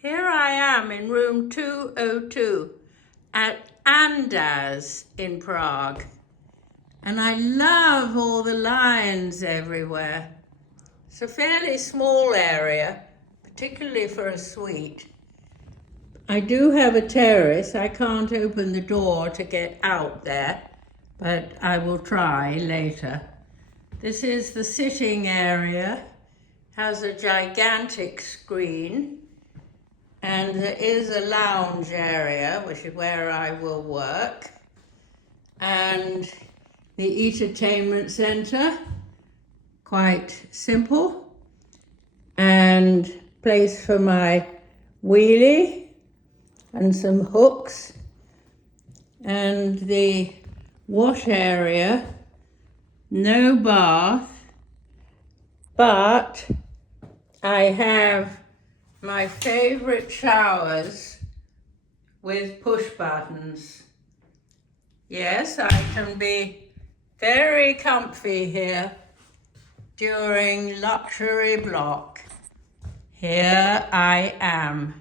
Here I am in room 202 at Andaz in Prague. And I love all the lions everywhere. It's a fairly small area, particularly for a suite. I do have a terrace. I can't open the door to get out there, but I will try later. This is the sitting area. Has a gigantic screen, and there is a lounge area, which is where I will work, and the entertainment center, quite simple, and place for my wheelie and some hooks, and the wash area, no bath, but I have my favorite showers with push buttons. Yes, I can be very comfy here during luxury block. Here I am.